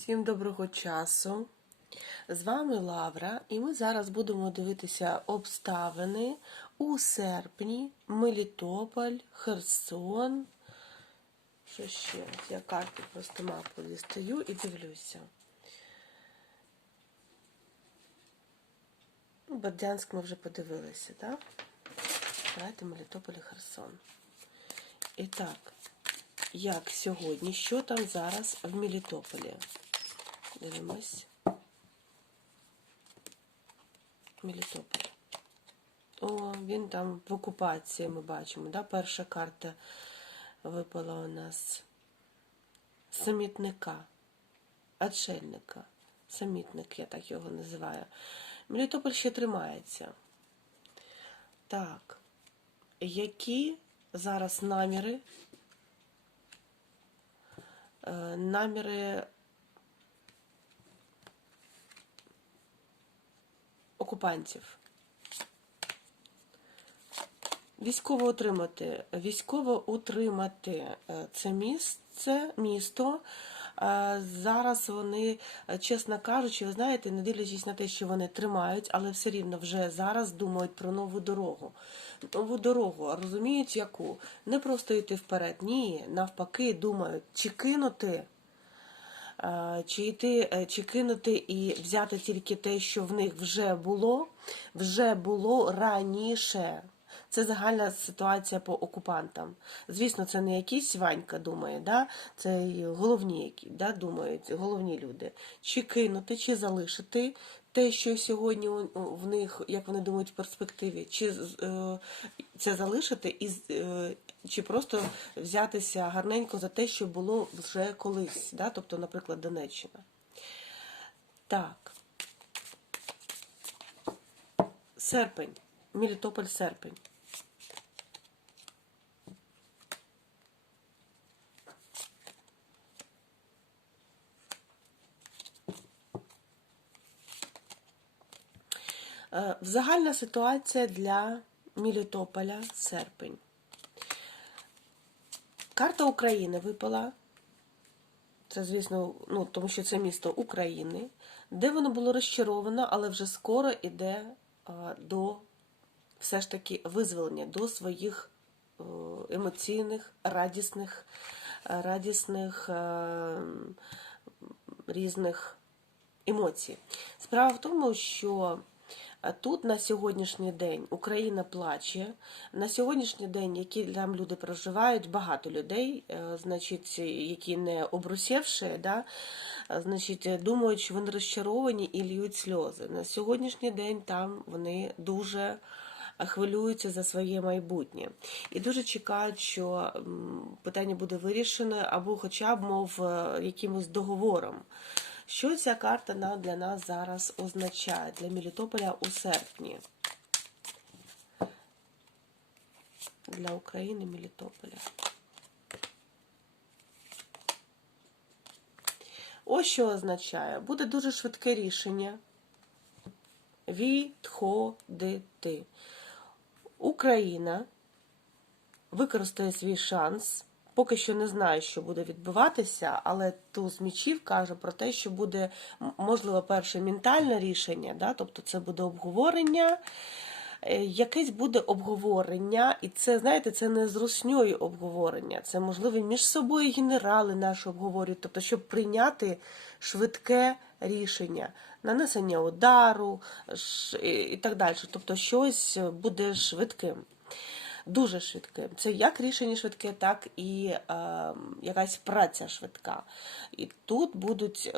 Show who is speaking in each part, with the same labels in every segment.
Speaker 1: Всім доброго часу. З вами Лавра, і ми зараз будемо дивитися обставини у серпні, Мелітополь, Херсон. Що ще? Я карти просто мапу дістаю і дивлюся. Ну, Бердянськ ми вже подивилися, так? Давайте Мелітополь і Херсон. І так, як сьогодні, що там зараз в Мелітополі? Дивимось. Мелітополь. О, він там в окупації ми бачимо. Да? Перша карта випала у нас самітника, отшельника. Самітник, я так його називаю. Мелітополь ще тримається. Так. Які зараз наміри? Е, наміри окупантів. Військово утримати. Військово утримати е, це місце, місто. Е, Зараз вони, е, чесно кажучи, ви знаєте, не дивлячись на те, що вони тримають, але все рівно вже зараз думають про нову дорогу. Нову дорогу, розуміють яку? Не просто йти вперед, ні, навпаки, думають, чи кинути. Е, Чи йти, е, чи кинути і взяти тільки те, що в них вже було, вже було раніше. Це загальна ситуація по окупантам. Звісно, це не якийсь Ванька думає, да? це головні, які да, думають, головні люди. Чи кинути, чи залишити те, що сьогодні в них, як вони думають, в перспективі, чи е, це залишити, і, е, чи просто взятися гарненько за те, що було вже колись, да? тобто, наприклад, Донеччина. Так. Серпень. Мілітополь серпень. Загальна ситуація для Мелітополя серпень. Карта України випала. Це, звісно, ну, тому що це місто України, де воно було розчаровано, але вже скоро йде а, до все ж таки визволення до своїх е, емоційних, радісних, е, радісних е, різних емоцій. Справа в тому, що е, Тут на сьогоднішній день Україна плаче. На сьогоднішній день, які там люди проживають, багато людей, е, значить, які не обрусівши, да, е, значить, думають, що вони розчаровані і льють сльози. На сьогоднішній день там вони дуже хвилюються за своє майбутнє і дуже чекають, що питання буде вирішено або, хоча б, мов е, якимось договором. Що ця карта для нас зараз означає для Мелітополя у серпні? Для України Мелітополя. Ось що означає. Буде дуже швидке рішення. Відходити. Україна використає свій шанс. Поки що не знаю, що буде відбуватися, але туз мічів каже про те, що буде можливо перше ментальне рішення, да? тобто це буде обговорення. Е, Якесь буде обговорення, і це, знаєте, це не з русньою обговорення, це можливо між собою генерали наші обговорюють, тобто, щоб прийняти швидке рішення, нанесення удару і і так далі. Тобто щось буде швидким. Дуже швидке. Це як рішення швидке, так і е, якась праця швидка. І тут будуть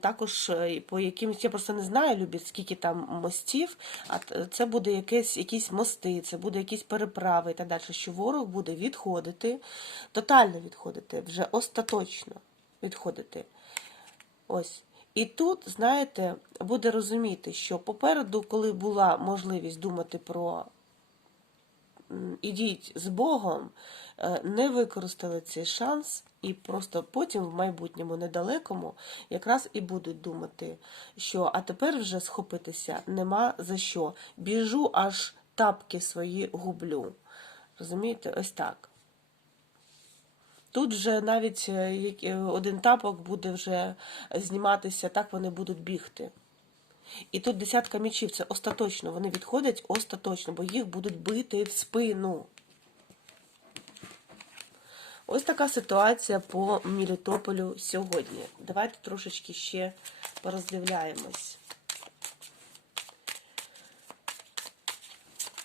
Speaker 1: також е, по якимось, я просто не знаю, любить, скільки там мостів, а це буде якесь, якісь мости, це буде якісь переправи і так далі, що ворог буде відходити, тотально відходити, вже остаточно відходити. Ось. І тут, знаєте, буде розуміти, що попереду, коли була можливість думати про ідіть з Богом, е, не використали цей шанс, і просто потім в майбутньому недалекому якраз і будуть думати, що а тепер вже схопитися нема за що. Біжу, аж тапки свої гублю. Розумієте, ось так. тут вже навіть е, е, один тапок буде вже зніматися, так вони будуть бігти. І тут десятка мічів це остаточно. Вони відходять остаточно, бо їх будуть бити в спину. Ось така ситуація по Мілітополю сьогодні. Давайте трошечки ще пороздивляємось.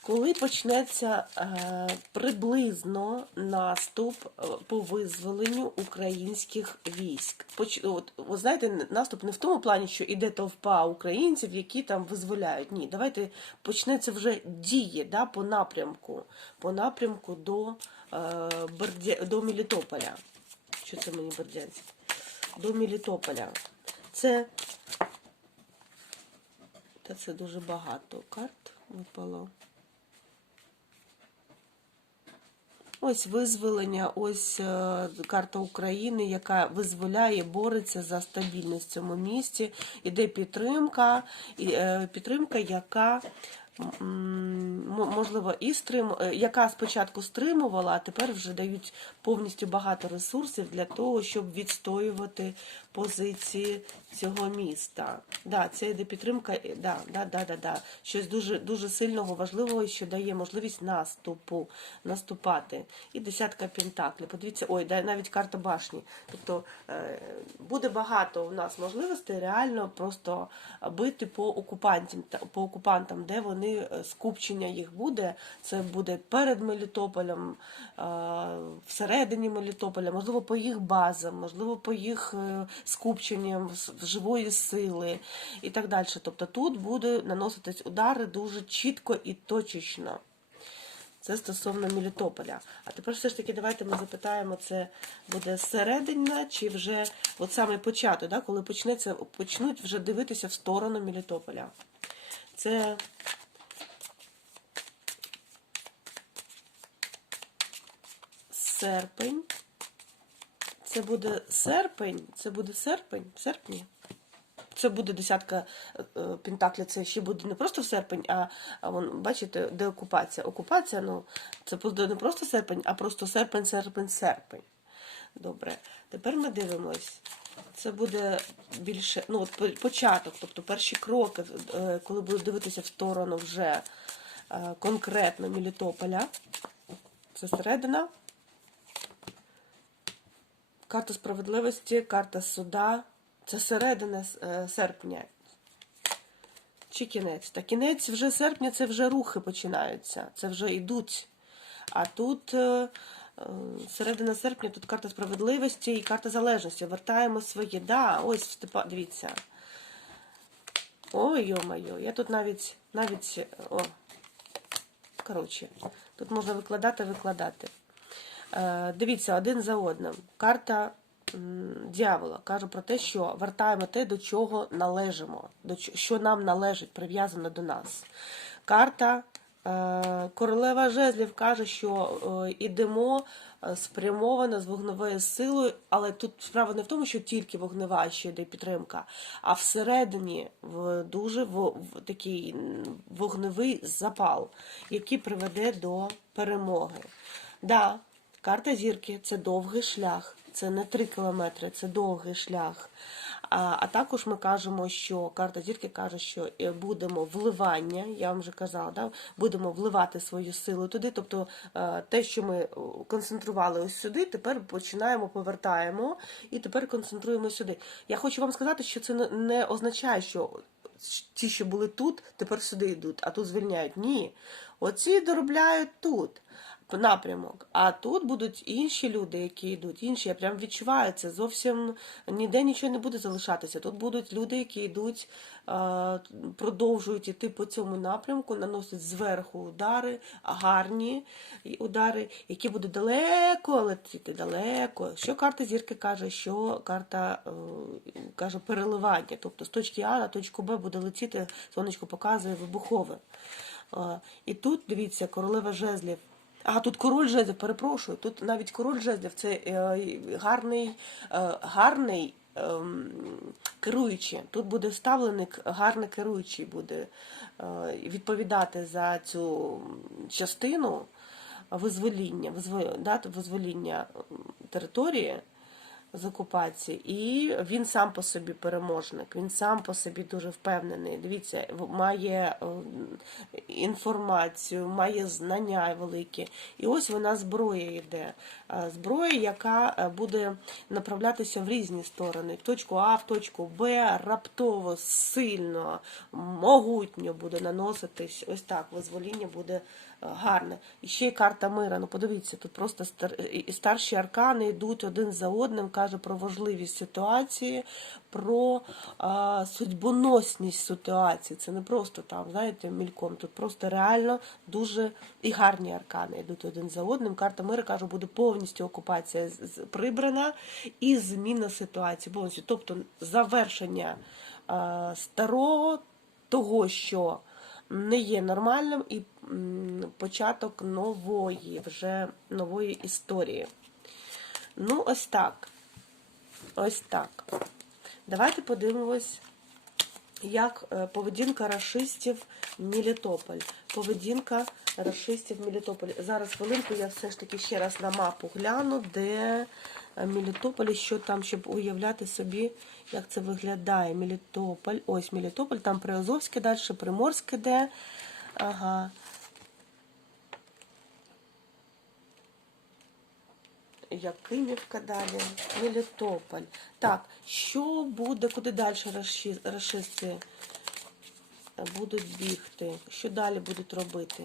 Speaker 1: Коли почнеться е, приблизно наступ е, по визволенню українських військ? От, ви знаєте, наступ не в тому плані, що іде товпа українців, які там визволяють. Ні, давайте почнеться вже дії да, по напрямку, по напрямку до, е, до Мелітополя. Що це мені бердянське? До Мелітополя. Це. Та це дуже багато карт випало. Ось визволення, ось е, карта України, яка визволяє, бореться за стабільність в цьому місті. Іде підтримка, е, підтримка, яка можливо і стрим, е, яка спочатку стримувала, а тепер вже дають повністю багато ресурсів для того, щоб відстоювати позиції цього міста. Да, це йде підтримка, е, да, да, да, да, да. щось дуже дуже сильного, важливого, що дає можливість наступу, наступати. І десятка пентаклів. Подивіться, ой, да, навіть карта башні. Тобто е, буде багато у нас можливостей реально просто бити по окупантам, та- по окупантам, де вони е, скупчення їх буде. Це буде перед Мелітополем, всередині Мелітополя, можливо, по їх базам, можливо, по їх скупченням живої сили і так далі. Тобто тут буде наноситись удари дуже чітко і точечно. Це стосовно Мелітополя. А тепер все ж таки давайте ми запитаємо, це буде середина чи вже от саме початок, да, коли почнеться, почнуть вже дивитися в сторону Мелітополя. Це серпень. Це буде серпень. Це буде серпень, серпні. Це буде десятка е, пентаклів, це ще буде не просто серпень, а, а вон, бачите, де окупація. Окупація, ну, це буде не просто серпень, а просто серпень, серпень, серпень. Добре. Тепер ми дивимось. Це буде більше, ну, от початок, тобто перші кроки, е, коли будуть дивитися в сторону вже е, конкретно Мелітополя. Це середина. Карта справедливості, карта суда. Це середина е, серпня. Чи кінець? Та кінець вже серпня це вже рухи починаються, це вже йдуть. А тут е, е, середина серпня, тут карта справедливості і карта залежності. Вертаємо своє. Да, ось Степа, дивіться. Ой, йо-моє, я тут навіть, навіть, о, коротше, тут можна викладати, викладати. Е, Дивіться, один за одним. Карта дьявола каже про те, що вертаємо те, до чого належимо, до що нам належить, прив'язано до нас. Карта е, королева жезлів каже, що ідемо е, спрямовано з вогневою силою, але тут справа не в тому, що тільки вогнева, ще йде підтримка, а всередині в дуже в, в такий вогневий запал, який приведе до перемоги. Да, карта зірки це довгий шлях, це не 3 кілометри, це довгий шлях. А, а також ми кажемо, що карта зірки каже, що е, будемо вливання, я вам вже казала, да? будемо вливати свою силу туди. Тобто е, те, що ми е, концентрували ось сюди, тепер починаємо, повертаємо і тепер концентруємо сюди. Я хочу вам сказати, що це не- не означає, що ті, що були тут, тепер сюди йдуть, а тут звільняють. Ні. Оці доробляють тут напрямок. А тут будуть інші люди, які йдуть, інші. Я прям відчуваю це. Зовсім ніде нічого не буде залишатися. Тут будуть люди, які йдуть, е, продовжують іти по цьому напрямку, наносять зверху удари, гарні удари, які будуть далеко летіти, далеко. Що карта зірки каже, що карта е, каже переливання. Тобто з точки А на точку Б буде летіти, сонечко показує вибухове. Е, І тут, дивіться, королева жезлів. А тут король жезлів, перепрошую. Тут навіть король жезлів це е, гарний, е, гарний ем, керуючий. Тут буде ставленик, гарний керуючий буде е, відповідати за цю частину. визвоління, визвоління території з окупації, і він сам по собі переможник, він сам по собі дуже впевнений. Дивіться, має е, інформацію, має знання великі. І ось вона зброя йде. Е, Зброя, яка е, буде направлятися в різні сторони, в точку А, в точку Б, раптово, сильно, могутньо буде наноситись. Ось так, визвоління буде гарне. І ще й карта мира. Ну подивіться, тут просто стар... і старші аркани йдуть один за одним, каже про важливість ситуації, про а, судьбоносність ситуації. Це не просто там, знаєте, мільком. Тут просто реально дуже і гарні аркани йдуть один за одним. Карта мира каже, буде повністю окупація прибрана і зміна ситуації. Повністю. Тобто завершення а, старого того, що не є нормальним, і початок нової, вже нової історії. Ну, ось так. Ось так. Давайте подивимось, як е, поведінка рашистів Мелітополь. Поведінка рашистів Мелітополь. Зараз хвилинку я все ж таки ще раз на мапу гляну, де е, Мелітополь, що там, щоб уявляти собі, як це виглядає. Мелітополь. Ось Мелітополь, там Приазовське далі, Приморське де. Ага. Якимівка далі, Мелітополь. Так, що буде, куди далі рашисти будуть бігти? Що далі будуть робити?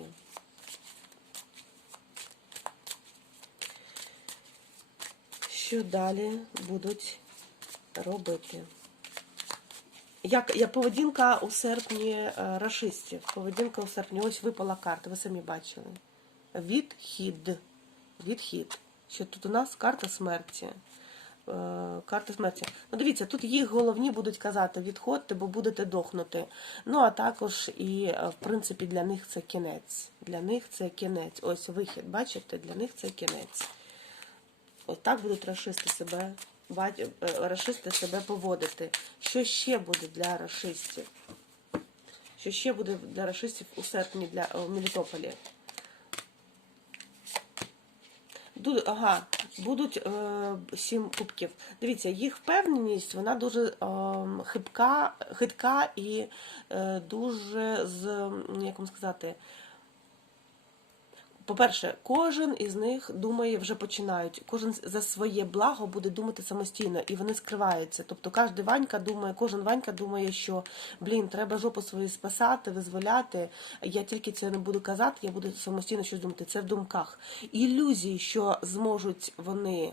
Speaker 1: Що далі будуть робити? Як, я поведінка у серпні е, рашистів. Поведінка у серпні. Ось випала карта, ви самі бачили. Відхід. Відхід. Що тут у нас карта смерті. Е, Карта смерті. Ну, дивіться, тут їх головні будуть казати, відходьте, бо будете дохнути. Ну, а також і, е, в принципі, для них це кінець. Для них це кінець. Ось вихід, бачите, для них це кінець. Ось так будуть рашисти себе, е, рашисти себе поводити. Що ще буде для рашистів? Що ще буде для рашистів у серпні для е, в Мелітополі? Ага, будуть е, сім кубків. Дивіться, їх впевненість, вона дуже е, хибка, хитка і е, дуже з, як вам сказати, по-перше, кожен із них думає, вже починають. Кожен за своє благо буде думати самостійно, і вони скриваються. Тобто кожен Ванька думає, кожен Ванька думає, що блін, треба жопу свою спасати, визволяти. Я тільки це не буду казати, я буду самостійно щось думати. Це в думках. Ілюзії, що зможуть вони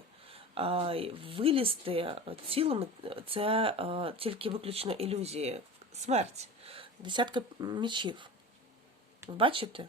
Speaker 1: вилізти цілими, це тільки виключно ілюзії. Смерть. Десятка мічів. Ви бачите?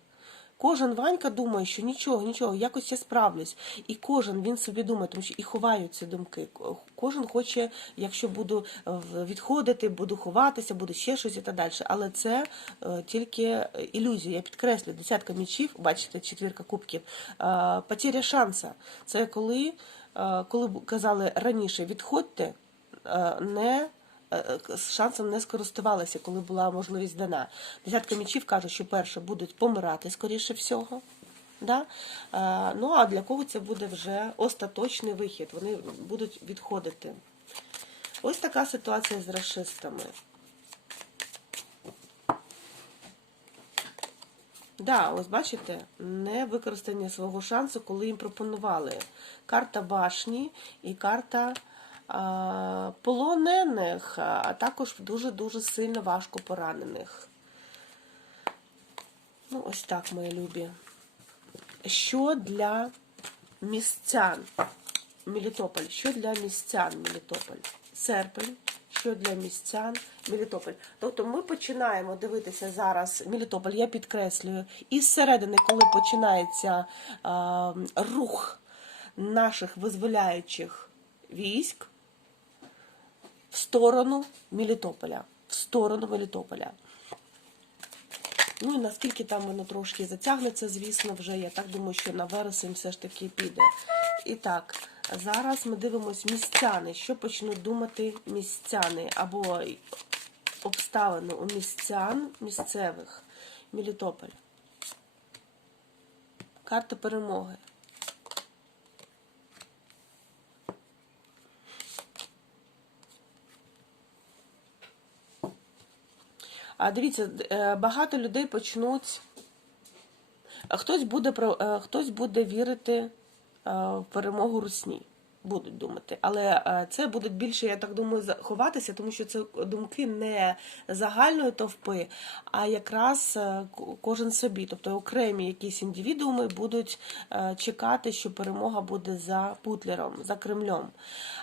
Speaker 1: Кожен Ванька думає, що нічого, нічого, якось я справлюсь. І кожен він собі думає, тому що і ховають ці думки. Кожен хоче, якщо буду е, відходити, буду ховатися, буду ще щось і так далі. Але це е, тільки ілюзія. Я підкреслю, десятка мічів, бачите, четвірка кубків. Е, потеря шанса. Це коли, е, коли казали раніше відходьте, е, не е, шансом не скористувалися, коли була можливість дана. Десятка мічів каже, що перше будуть помирати, скоріше всього. Да? Е, Ну а для кого це буде вже остаточний вихід? Вони будуть відходити. Ось така ситуація з расистами. Да, ось бачите, не використання свого шансу, коли їм пропонували. Карта башні і карта полонених, а також дуже-дуже сильно важко поранених. Ну, ось так, мої любі. Що для містян Мелітополь? Що для містян Мелітополь? Серпень. Що для містян Мелітополь? Тобто ми починаємо дивитися зараз Мелітополь, я підкреслюю, із середини, коли починається а, рух наших визволяючих військ в сторону Мелітополя. В сторону Мелітополя. Ну і наскільки там воно трошки затягнеться, звісно, вже я так думаю, що на вересень все ж таки піде. І так, зараз ми дивимось містяни. Що почнуть думати містяни або обставини у містян місцевих. Мелітополь. Карта перемоги. Дивіться, е, багато людей почнуть. Хтось буде е, хтось буде вірити е, в перемогу русні. Будуть думати, але е, це будуть більше, я так думаю, ховатися, тому що це думки не загальної товпи, а якраз е, кожен собі, тобто окремі якісь індивідууми будуть е, чекати, що перемога буде за Путлером, за Кремлем.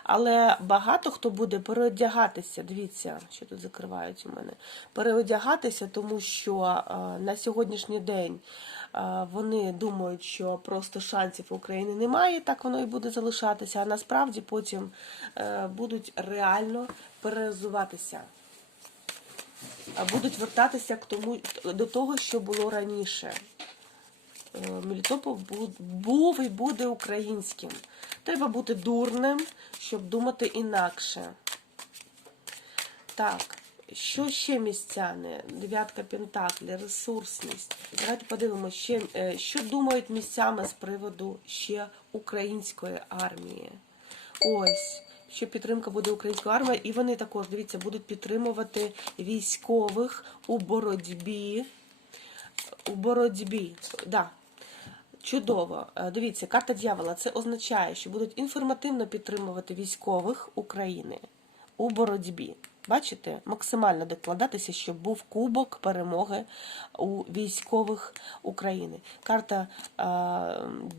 Speaker 1: Але багато хто буде переодягатися. Дивіться, що тут закривають у мене. Переодягатися, тому що на сьогоднішній день вони думають, що просто шансів України немає, так воно і буде залишатися. А насправді потім е, будуть реально перезуватися. Будуть вертатися к тому до того, що було раніше. Е, Мелітополь буд- був і буде українським. Треба бути дурним, щоб думати інакше. Так, що ще містяни? Дев'ятка Пентаклі, ресурсність. Давайте подивимося, ще, е, що думають місцями з приводу ще української армії. Ось. Що підтримка буде української армії, і вони також, дивіться, будуть підтримувати військових у боротьбі. У боротьбі. Да. Чудово. Е, Дивіться, карта дьявола. Це означає, що будуть інформативно підтримувати військових України у боротьбі. Бачите, максимально докладатися, щоб був кубок перемоги у військових України. Карта е,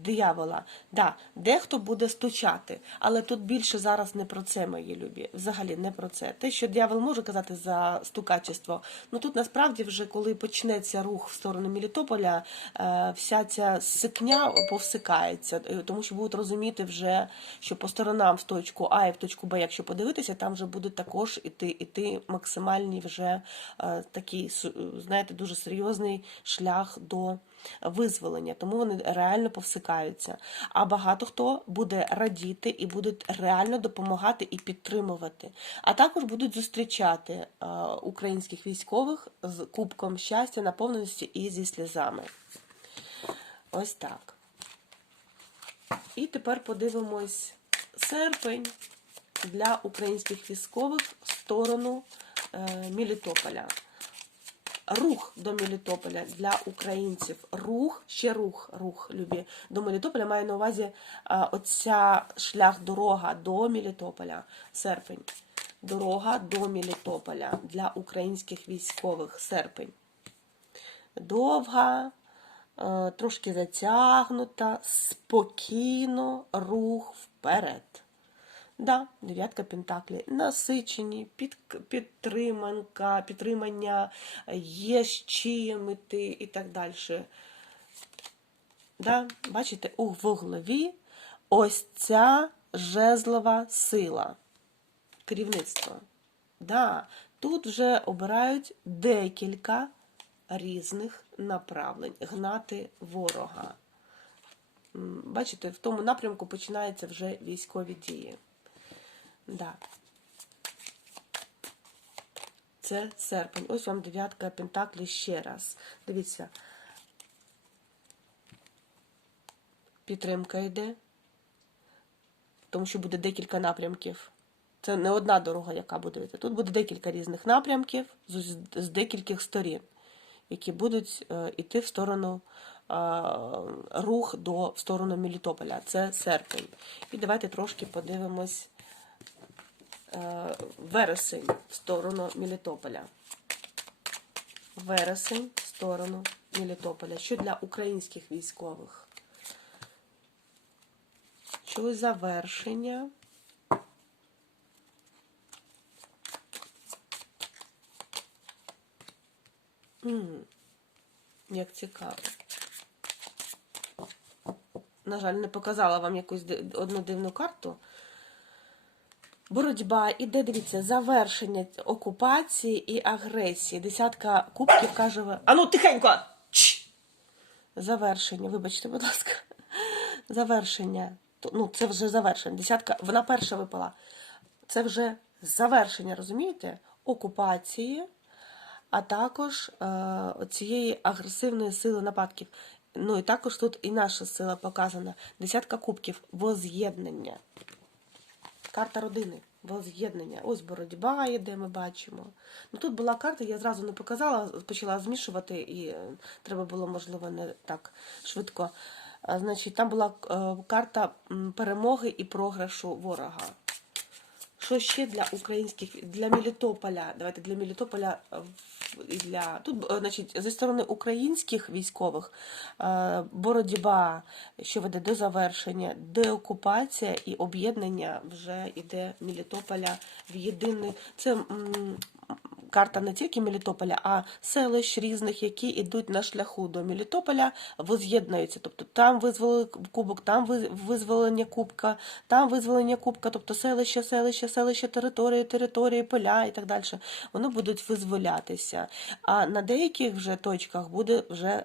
Speaker 1: диявола. Да, дехто буде стучати, але тут більше зараз не про це, мої любі. Взагалі не про це. Те, що диявол може казати за стукачество, ну тут насправді вже коли почнеться рух в сторону Мелітополя, е, вся ця сикня повсикається, е, тому що будуть розуміти вже, що по сторонам з точку А і в точку Б, якщо подивитися, там вже буде також іти, іти максимальний вже е, такий, знаєте, дуже серйозний шлях до визволення, тому вони реально повсикаються. А багато хто буде радіти і будуть реально допомагати і підтримувати. А також будуть зустрічати е, українських військових з кубком щастя, наповненості і зі сльозами. Ось так. І тепер подивимось серпень для українських військових в сторону е, Мелітополя. Рух до Мелітополя для українців. Рух, ще рух, рух, любі. До Мелітополя маю на увазі оця шлях дорога до Мелітополя. Серпень. Дорога до Мелітополя для українських військових. Серпень. Довга, е, трошки затягнута, спокійно, рух вперед. Да, дев'ятка пентаклі. Насичені, під, підтриманка, підтримання, є з чим іти і так далі. Да, бачите, у в голові ось ця жезлова сила. Керівництво. Да, тут вже обирають декілька різних направлень гнати ворога. Бачите, в тому напрямку починаються вже військові дії. Да. Це серпень. Ось вам дев'ятка пентаклі ще раз. Дивіться. Підтримка йде, тому що буде декілька напрямків. Це не одна дорога, яка буде йти. Тут буде декілька різних напрямків з, декількох сторін, які будуть е, йти в сторону е, рух до в сторону Мелітополя. Це серпень. І давайте трошки подивимось е, вересень в сторону Мелітополя. Вересень в сторону Мелітополя. Що для українських військових? Що завершення? М, Як цікаво. На жаль, не показала вам якусь одну дивну карту. Боротьба іде, дивіться, завершення окупації і агресії. Десятка кубків каже. ви- А ну тихенько! Чш! Завершення, вибачте, будь ласка. Завершення. Ну, це вже завершення. Десятка, вона перша випала. Це вже завершення, розумієте? Окупації, а також е, цієї агресивної сили нападків. Ну і також тут і наша сила показана. Десятка кубків воз'єднання. Карта родини, воз'єднання. Ось боротьба йде, ми бачимо. Ну тут була карта, я зразу не показала, почала змішувати, і е, треба було, можливо, не так швидко. Значить, там була е, карта перемоги і програшу ворога. Що ще для українських для Мелітополя? Давайте для Мелітополя е, для тут, е, значить, зі сторони українських військових е, боротьба, що веде до завершення, деокупація і об'єднання вже йде Мелітополя в єдиний. Це карта не тільки Мелітополя, а селищ різних, які йдуть на шляху до Мелітополя, воз'єднуються. Тобто там визволили кубок, там визволення кубка, там визволення кубка, тобто селище, селище, селище, території, території, поля і так далі. Вони будуть визволятися. А на деяких вже точках буде вже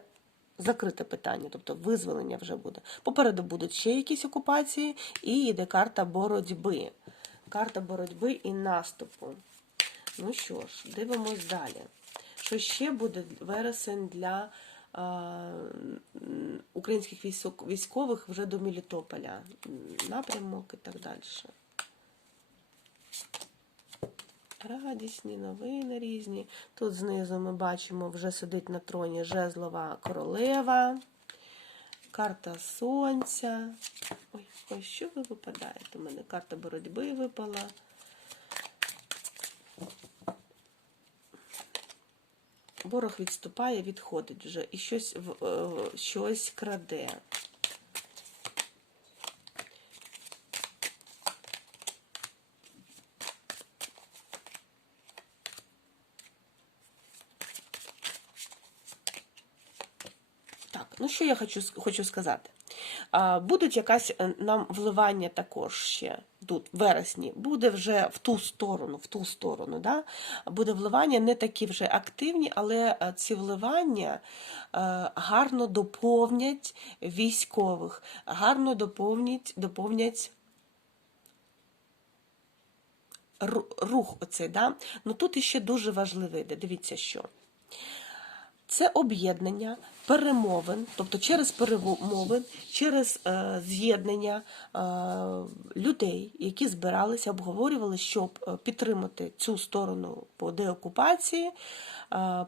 Speaker 1: закрите питання, тобто визволення вже буде. Попереду будуть ще якісь окупації, і йде карта боротьби. Карта боротьби і наступу. Ну що ж, дивимось далі. Що ще буде вересень для е, українських військових вже до Мелітополя? Напрямок і так далі. Радісні новини різні. Тут знизу ми бачимо, вже сидить на троні жезлова королева, карта сонця. Ой, ой, що ви випадаєте? У мене карта боротьби випала. Ворог відступає, відходить вже і щось, е, щось краде. Так, ну що я хочу, хочу сказати? Будуть якась е, нам вливання також ще тут, в вересні, буде вже в ту сторону, в ту сторону, да? буде вливання не такі вже активні, але е, ці вливання е, гарно доповнять військових, гарно доповнять, доповнять рух оцей, да? Ну тут іще дуже важливе дивіться що. Це об'єднання перемовин, тобто через перемовин, через е, з'єднання е, людей, які збиралися, обговорювали, щоб е, підтримати цю сторону по деокупації,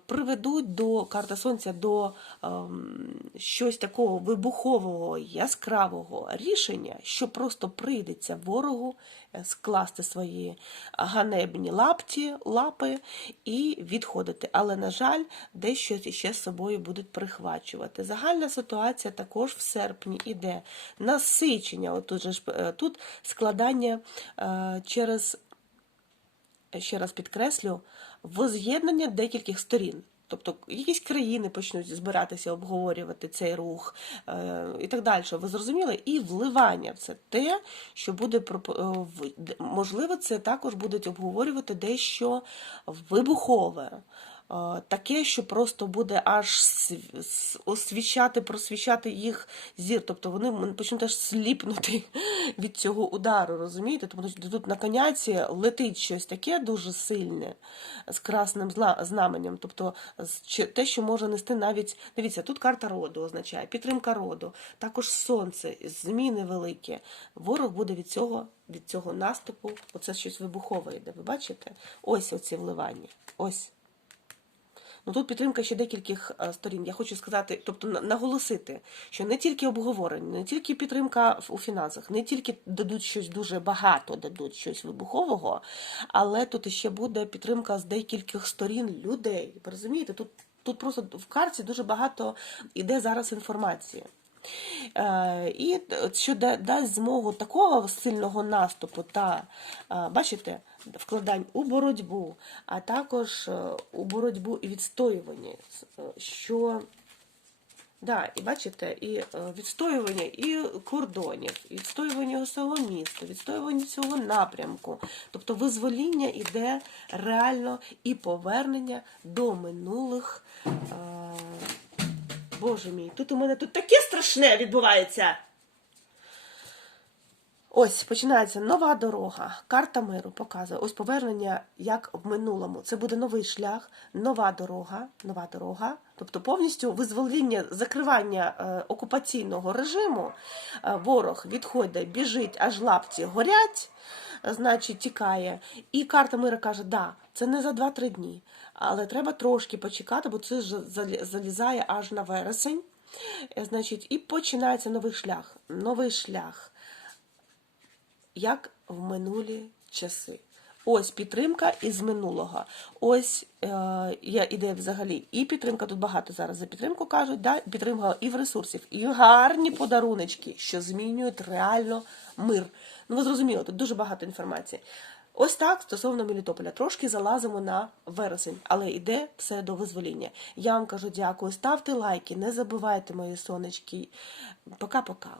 Speaker 1: приведуть до карта сонця до ем, щось такого вибухового, яскравого рішення, що просто прийдеться ворогу скласти свої ганебні лапті, лапи і відходити. Але, на жаль, дещо ще з собою будуть прихвачувати. Загальна ситуація також в серпні іде. Насичення, отут же ж, е, тут складання е, через ще раз підкреслю, воз'єднання декількох сторін. Тобто якісь країни почнуть збиратися, обговорювати цей рух е, і так далі. Ви зрозуміли? І вливання це те, що буде можливо, це також будуть обговорювати дещо вибухове. Е, Таке, що просто буде аж освічати, просвічати їх зір. Тобто вони почнуть аж сліпнути від цього удару, розумієте? Тому тут на коняці летить щось таке дуже сильне з красним знаменем. Тобто те, що може нести навіть. Дивіться, тут карта роду означає, підтримка роду, також сонце, зміни великі. Ворог буде від цього, від цього наступу, оце щось вибухове йде. Ви бачите? Ось оці вливання. Ось. Ну тут підтримка ще декількох е, сторін. Я хочу сказати, тобто наголосити, що не тільки обговорення, не тільки підтримка у фінансах, не тільки дадуть щось дуже багато, дадуть щось вибухового, але тут ще буде підтримка з декількох сторін людей. Розумієте? Тут, тут просто в карці дуже багато іде зараз інформації. Е, І що дасть змогу такого сильного наступу та, е, бачите, вкладань у боротьбу, а також е, у боротьбу і відстоювання, що Да, і бачите, і відстоювання і кордонів, і відстоювання усього міста, відстоювання цього напрямку. Тобто визвоління іде реально і повернення до минулих. Боже мій, тут у мене тут таке страшне відбувається. Ось починається нова дорога, карта миру показує. Ось повернення як в минулому. Це буде новий шлях, нова дорога, нова дорога. Тобто повністю визвоління, закривання е, окупаційного режиму. Е, ворог відходить, біжить, аж лапці горять, значить тікає. І карта мира каже, да, це не за 2-3 дні, але треба трошки почекати, бо це ж залі- залізає аж на вересень. Е, Значить, і починається новий шлях. Новий шлях як в минулі часи. Ось підтримка із минулого. Ось е, іде взагалі і підтримка. Тут багато зараз за підтримку кажуть. Да? Підтримка і в ресурсів, і гарні подаруночки, що змінюють реально мир. Ну ви зрозуміли, тут дуже багато інформації. Ось так стосовно Мелітополя. Трошки залазимо на вересень, але йде все до визвоління. Я вам кажу дякую. Ставте лайки, не забувайте мої сонечки. Пока-пока.